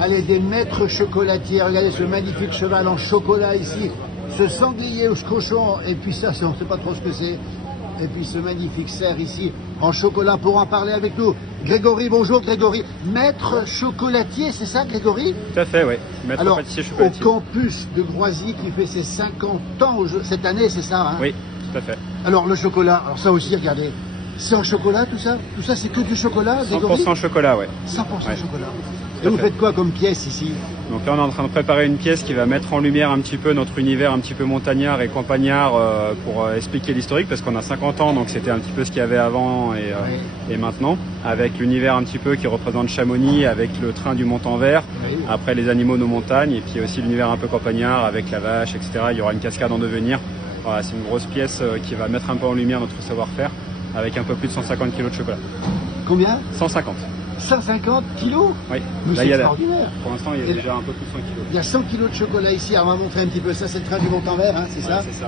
Allez, des maîtres chocolatiers. Regardez ce magnifique cheval en chocolat ici. Ce sanglier au cochon. Et puis ça, on ne sait pas trop ce que c'est. Et puis ce magnifique cerf ici en chocolat pour en parler avec nous. Grégory, bonjour Grégory. Maître chocolatier, c'est ça Grégory? Tout à fait, oui. Maître pâtissier chocolatier. Au campus de Groisy qui fait ses 50 ans cette année, c'est ça hein? Oui, tout à fait. Alors le chocolat, alors ça aussi, regardez. C'est en chocolat tout ça? Tout ça c'est que du chocolat Grégory? 100% chocolat, oui. 100% chocolat. Et vous faites quoi comme pièce ici? Donc là on est en train de préparer une pièce qui va mettre en lumière un petit peu notre univers un petit peu montagnard et campagnard pour expliquer l'historique parce qu'on a 50 ans donc c'était un petit peu ce qu'il y avait avant et maintenant avec l'univers un petit peu qui représente Chamonix avec le train du Montanvert, après les animaux de nos montagnes et puis aussi l'univers un peu campagnard avec la vache etc. Il y aura une cascade en devenir. Voilà, c'est une grosse pièce qui va mettre un peu en lumière notre savoir-faire avec un peu plus de 150 kg de chocolat. Combien? 150. 150 kilos? Oui. Mais c'est extraordinaire. Pour l'instant, il y a déjà un peu plus de 100 kilos. Il y a 100 kilos de chocolat ici. Alors, on va montrer un petit peu ça. C'est le train du Montanvert, hein, c'est ça? C'est ça,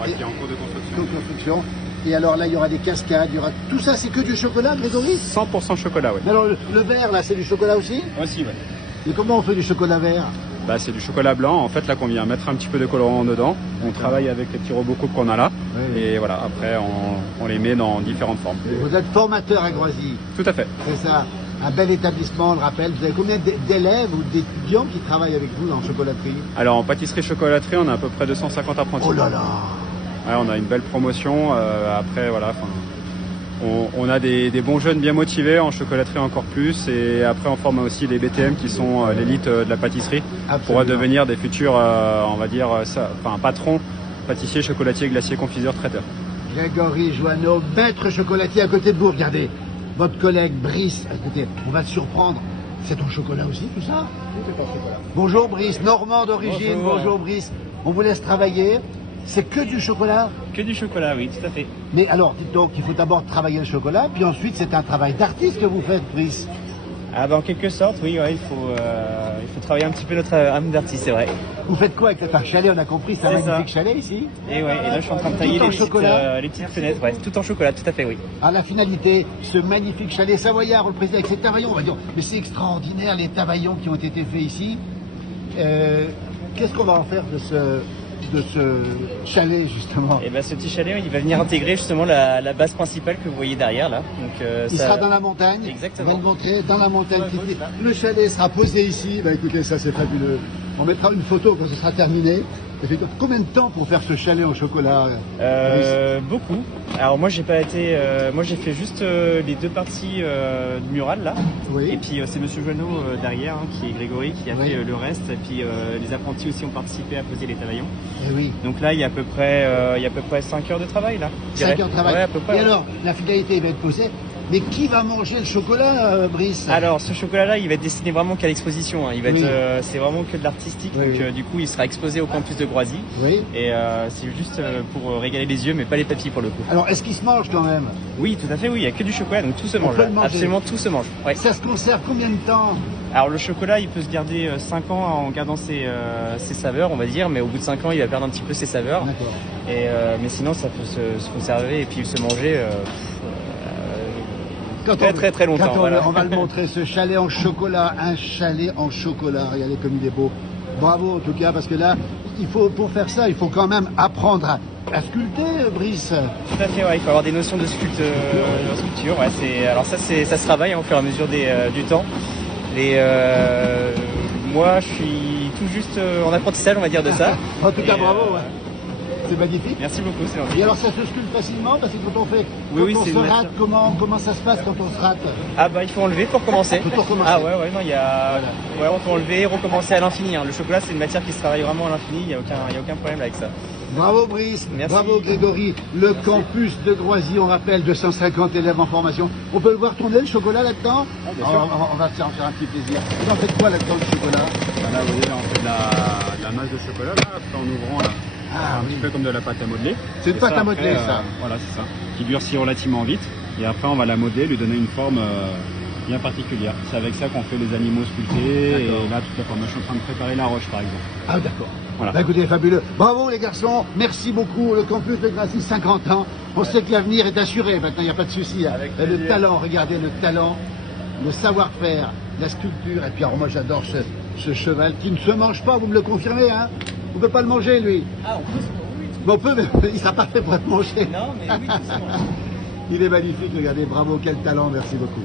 oui. Qui est en cours de construction. Et alors là, il y aura des cascades. Il y aura... Tout ça, c'est que du chocolat, Grégory? 100% chocolat, oui. Alors, le vert, là, c'est du chocolat aussi? Aussi, oui. Et comment on fait du chocolat vert? Bah, c'est du chocolat blanc, en fait, là qu'on vient mettre un petit peu de colorant dedans. On travaille avec les petits robots coupes qu'on a là. Oui. Et voilà, après, on les met dans différentes formes. Et vous êtes formateur à Groisy? Tout à fait. C'est ça. Un bel établissement, on le rappelle. Vous avez combien d'élèves ou d'étudiants qui travaillent avec vous en chocolaterie? Alors, en pâtisserie-chocolaterie, on a à peu près 250 apprentis. Oh là là! Ouais, on a une belle promotion. Après, voilà, on a des bons jeunes bien motivés en chocolaterie encore plus et après on forme aussi les BTM qui sont l'élite de la pâtisserie. Absolument. Pour devenir des futurs, on va dire, patrons, pâtissiers, chocolatiers, glaciers, confiseurs, traiteurs. Grégory Joanneau, maître chocolatier à côté de vous, regardez. Votre collègue Brice, écoutez, on va te surprendre. C'est en chocolat aussi tout ça? Tout est en chocolat. Bonjour Brice, Normand d'origine, bonjour Brice. On vous laisse travailler. C'est que du chocolat? Que du chocolat, oui, tout à fait. Mais alors, dites donc, il faut d'abord travailler le chocolat, puis ensuite c'est un travail d'artiste que vous faites, Brice. Ah ben, en quelque sorte, oui, ouais, il faut travailler un petit peu notre âme d'artiste, c'est vrai. Vous faites quoi avec un chalet? On a compris, c'est un magnifique chalet ici. Et ouais, et là je suis en train de tailler les petites fenêtres, ouais, tout en chocolat, tout à fait, oui. À la finalité, ce magnifique chalet savoyard, vous le présidez avec ces tavaillons, on va dire, mais c'est extraordinaire les tavaillons qui ont été faits ici. Qu'est-ce qu'on va en faire de ce chalet justement? Et ben ce petit chalet, il va venir intégrer justement la base principale que vous voyez derrière là. Donc, il sera dans la montagne. Exactement. On va le montrer dans la montagne. Le chalet sera posé ici. Bah écoutez, ça c'est fabuleux. On mettra une photo quand ce sera terminé. Combien de temps pour faire ce chalet en chocolat? Beaucoup. Alors moi j'ai pas été, moi j'ai fait juste les deux parties murales là. Oui. Et puis c'est Monsieur Joanneau derrière, hein, qui est Grégory, qui a fait le reste. Et puis les apprentis aussi ont participé à poser les tavaillons. Et oui. Donc là il y a à peu près 5 heures de travail là. 5 heures de travail. Ouais, à peu près. Et alors la finalité va être posée. Mais qui va manger le chocolat, Brice? Alors, ce chocolat-là, il va être destiné vraiment qu'à l'exposition. Hein. Il va être, c'est vraiment que de l'artistique. Donc, du coup, il sera exposé au campus de Groisy. Oui. Et c'est juste pour régaler les yeux, mais pas les papilles pour le coup. Alors, est-ce qu'il se mange quand même? Oui, tout à fait. Oui, il n'y a que du chocolat, donc tout se mange. Absolument tout se mange. Ouais. Ça se conserve combien de temps? Alors, le chocolat, il peut se garder 5 ans en gardant ses saveurs, on va dire. Mais au bout de 5 ans, il va perdre un petit peu ses saveurs. D'accord. Et mais sinon, ça peut se conserver et puis se manger. Très longtemps. On va le montrer, ce chalet en chocolat, un chalet en chocolat, regardez comme il est beau. Bravo en tout cas, parce que là, pour faire ça, il faut quand même apprendre à sculpter, Brice. Tout à fait, ouais, il faut avoir des notions de sculpture. Ouais, alors ça se travaille au fur et à mesure du temps. Moi, je suis tout juste en apprentissage, on va dire, de ça. En tout cas, bravo. Ouais. C'est magnifique. Merci beaucoup, c'est gentil. Et alors ça se sculpte facilement parce que quand on se rate, comment ça se passe quand on se rate? Ah bah il faut enlever pour commencer. Pour commencer. Ah ouais, non, on peut enlever et recommencer à l'infini. Hein. Le chocolat c'est une matière qui se travaille vraiment à l'infini, il n'y a aucun problème avec ça. Bravo Brice, merci. Bravo Grégory. Le campus de Groisy, on rappelle, 250 élèves en formation. On peut le voir tourner le chocolat là-dedans? On va se faire un petit plaisir. Vous en faites quoi là-dedans le chocolat? Là vous voyez, on fait de la masse de chocolat là, après en ouvrant là. Un petit peu comme de la pâte à modeler. C'est une pâte à modeler ça. Voilà, c'est ça. Qui durcit relativement vite. Et après, on va la modeler, lui donner une forme bien particulière. C'est avec ça qu'on fait les animaux sculptés. Et là, toute la forme. Je suis en train de préparer la roche, par exemple. Ah, d'accord. Voilà. Bah, écoutez, fabuleux. Bravo les garçons. Merci beaucoup. Le campus de Groisy, 50 ans. On sait que l'avenir est assuré. Maintenant, il n'y a pas de souci. Le talent, regardez le talent. le savoir-faire, la sculpture. Et puis alors moi j'adore ce cheval qui ne se mange pas, vous me le confirmez, hein? On ne peut pas le manger lui. Ah, on peut, oui. Mais on peut, mais il ne sera pas fait pour être mangé. Non, mais oui, tout se mange. Il est magnifique, regardez, bravo, quel talent, merci beaucoup.